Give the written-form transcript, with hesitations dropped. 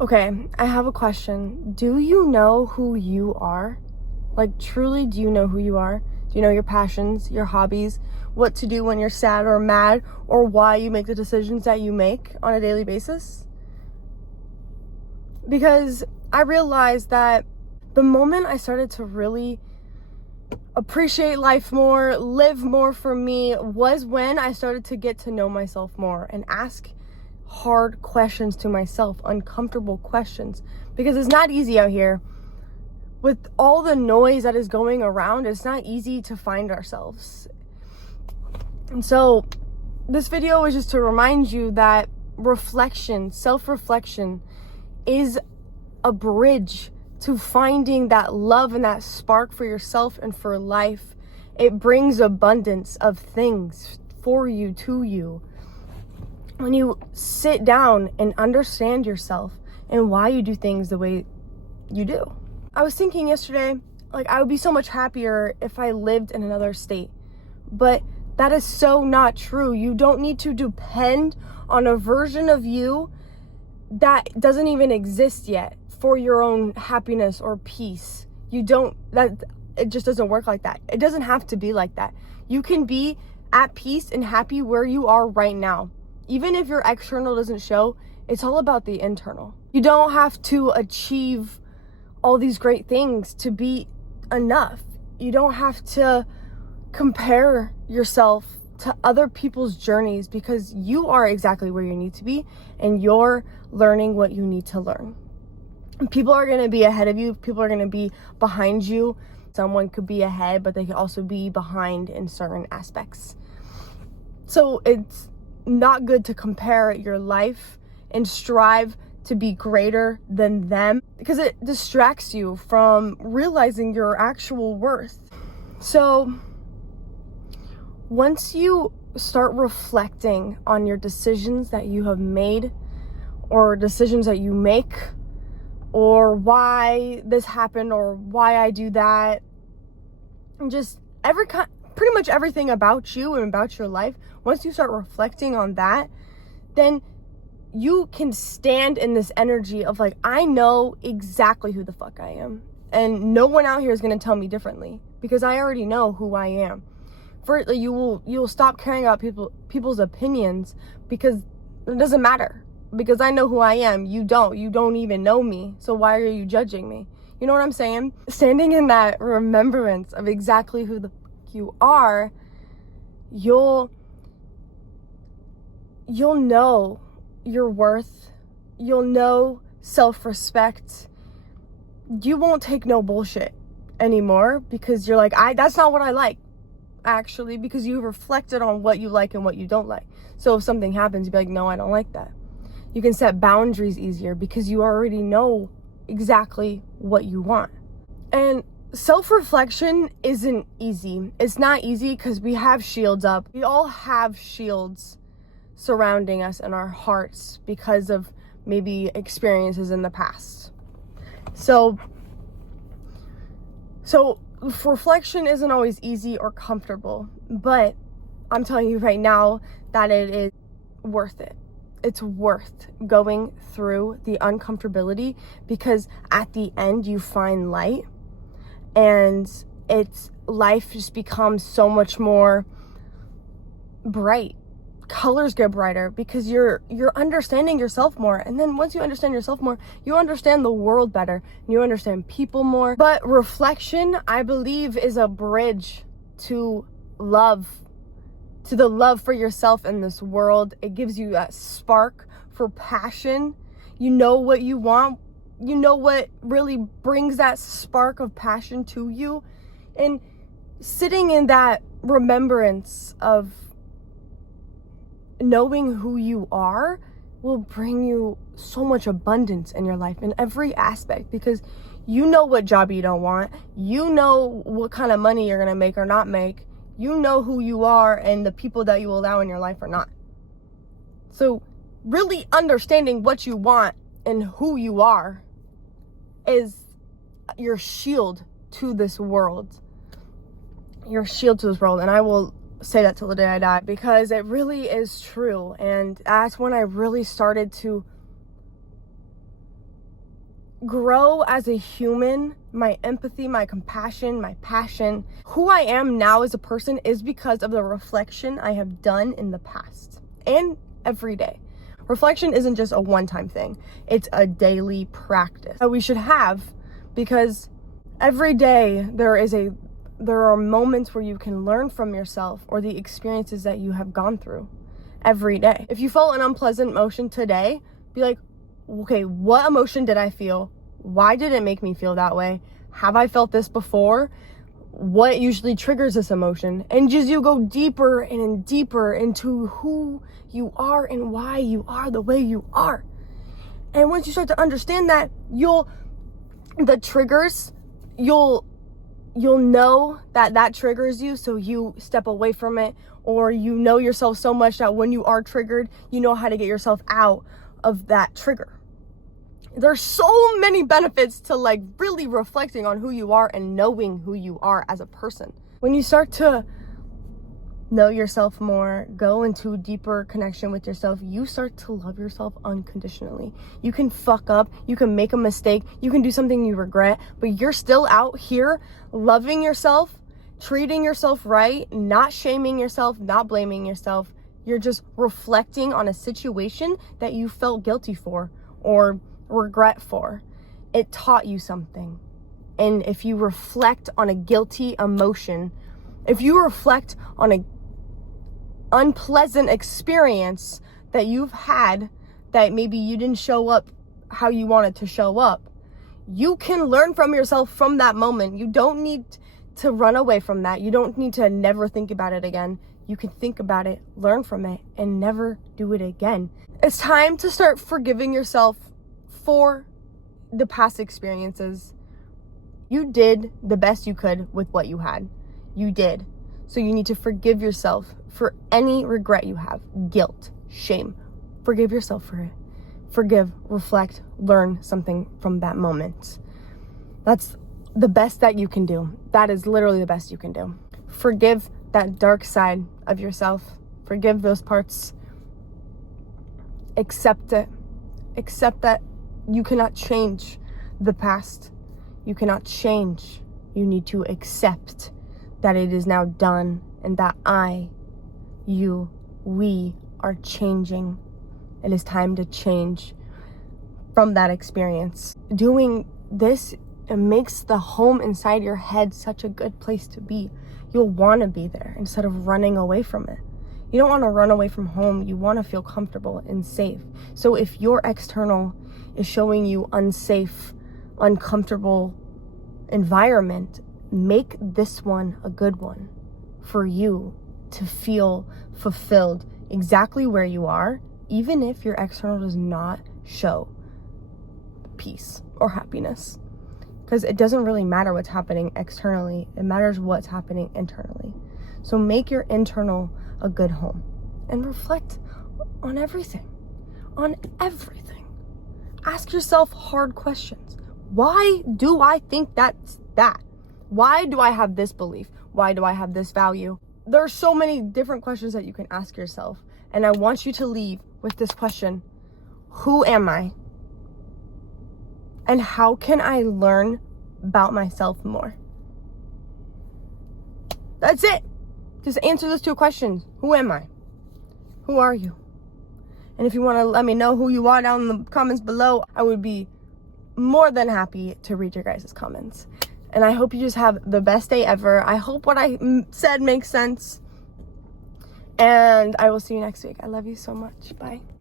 Okay, I have a question. Do you know who you are? Like, truly, do you know who you are? Do you know your passions, your hobbies, what to do when you're sad or mad, or why you make the decisions that you make on a daily basis? Because I realized that the moment I started to really appreciate life more, live more for me, was when I started to get to know myself more and ask hard questions to myself, uncomfortable questions, because it's not easy out here. With all the noise that is going around, it's not easy to find ourselves. And so this video is just to remind you that reflection, self-reflection, is a bridge to finding that love and that spark for yourself and for life. It brings abundance of things for you, to you. When you sit down and understand yourself and why you do things the way you do. I was thinking yesterday, like, I would be so much happier if I lived in another state. But that is so not true. You don't need to depend on a version of you that doesn't even exist yet for your own happiness or peace. It just doesn't work like that. It doesn't have to be like that. You can be at peace and happy where you are right now. Even if your external doesn't show, it's all about the internal. You don't have to achieve all these great things to be enough. You don't have to compare yourself to other people's journeys, because you are exactly where you need to be and you're learning what you need to learn. People are going to be ahead of you. People are going to be behind you. Someone could be ahead, but they could also be behind in certain aspects. So it's not good to compare your life and strive to be greater than them, because it distracts you from realizing your actual worth. So once you start reflecting on your decisions that you have made, or decisions that you make, or why this happened, or why I do that, and just pretty much everything about you and about your life, once you start reflecting on that, then you can stand in this energy of like, I know exactly who the fuck I am, and no one out here is going to tell me differently, because I already know who I am. You will stop caring about people's opinions, because it doesn't matter, because I know who I am. You don't even know me, so why are you judging me? You know what I'm saying? Standing in that remembrance of exactly who the fuck you are, you'll know your worth. You'll know self-respect. You won't take no bullshit anymore, because you're like, that's not what I like, actually, because you've reflected on what you like and what you don't like. So if something happens, you'd be like, no, I don't like that. You can set boundaries easier because you already know exactly what you want. And self-reflection isn't easy. It's not easy because we have shields up. We all have shields surrounding us in our hearts because of maybe experiences in the past. So reflection isn't always easy or comfortable, but I'm telling you right now that it is worth it. It's worth going through the uncomfortability, because at the end you find light, and life just becomes so much more bright. Colors get brighter because you're understanding yourself more. And then once you understand yourself more, you understand the world better, and you understand people more. But reflection, I believe, is a bridge to love, to the love for yourself in this world. It gives you that spark for passion. You know what you want. You know what really brings that spark of passion to you. And sitting in that remembrance of knowing who you are will bring you so much abundance in your life in every aspect, because you know what job you don't want. You know what kind of money you're going to make or not make. You know who you are and the people that you allow in your life or not. So really understanding what you want and who you are is your shield to this world. Your shield to this world. And I will say that till the day I die, because it really is true. And that's when I really started to grow as a human, my empathy, my compassion, my passion, who I am now as a person is because of the reflection I have done in the past and every day. Reflection isn't just a one-time thing. It's a daily practice that we should have, because every day there are moments where you can learn from yourself or the experiences that you have gone through every day. If you felt an unpleasant emotion today, be like, okay, what emotion did I feel? Why did it make me feel that way? Have I felt this before? What usually triggers this emotion? And just you go deeper and deeper into who you are and why you are the way you are. And once you start to understand that, you'll know that triggers you, so you step away from it, or you know yourself so much that when you are triggered, you know how to get yourself out of that trigger. There's so many benefits to like really reflecting on who you are and knowing who you are as a person. When you start to know yourself more, go into deeper connection with yourself, you start to love yourself unconditionally. You can fuck up, you can make a mistake, you can do something you regret, but you're still out here loving yourself, treating yourself right, not shaming yourself, not blaming yourself. You're just reflecting on a situation that you felt guilty for or regret for. It taught you something. And if you reflect on a guilty emotion, if you reflect on a unpleasant experience that you've had that maybe you didn't show up how you wanted to show up, you can learn from yourself from that moment. You don't need to run away from that. You don't need to never think about it again. You can think about it, learn from it, and never do it again. It's time to start forgiving yourself for the past experiences. You did the best you could with what you had. You did. So you need to forgive yourself for any regret you have, guilt, shame. Forgive yourself for it. Forgive, reflect, learn something from that moment. That's the best that you can do. That is literally the best you can do. Forgive that dark side of yourself. Forgive those parts. Accept it. Accept that you cannot change the past. You cannot change. You need to accept that it is now done and that we are changing. It is time to change from that experience. Doing this, it makes the home inside your head such a good place to be. You'll want to be there instead of running away from it. You don't want to run away from home. You want to feel comfortable and safe. So if your external is showing you unsafe, uncomfortable environment, make this one a good one for you to feel fulfilled exactly where you are, even if your external does not show peace or happiness. Because it doesn't really matter what's happening externally. It matters what's happening internally. So make your internal a good home and reflect on everything. On everything. Ask yourself hard questions. Why do I think that's that? Why do I have this belief? Why do I have this value? There are so many different questions that you can ask yourself. And I want you to leave with this question. Who am I? And how can I learn about myself more? That's it. Just answer those two questions. Who am I? Who are you? And if you want to let me know who you are down in the comments below, I would be more than happy to read your guys' comments. And I hope you just have the best day ever. I hope what I said makes sense. And I will see you next week. I love you so much. Bye.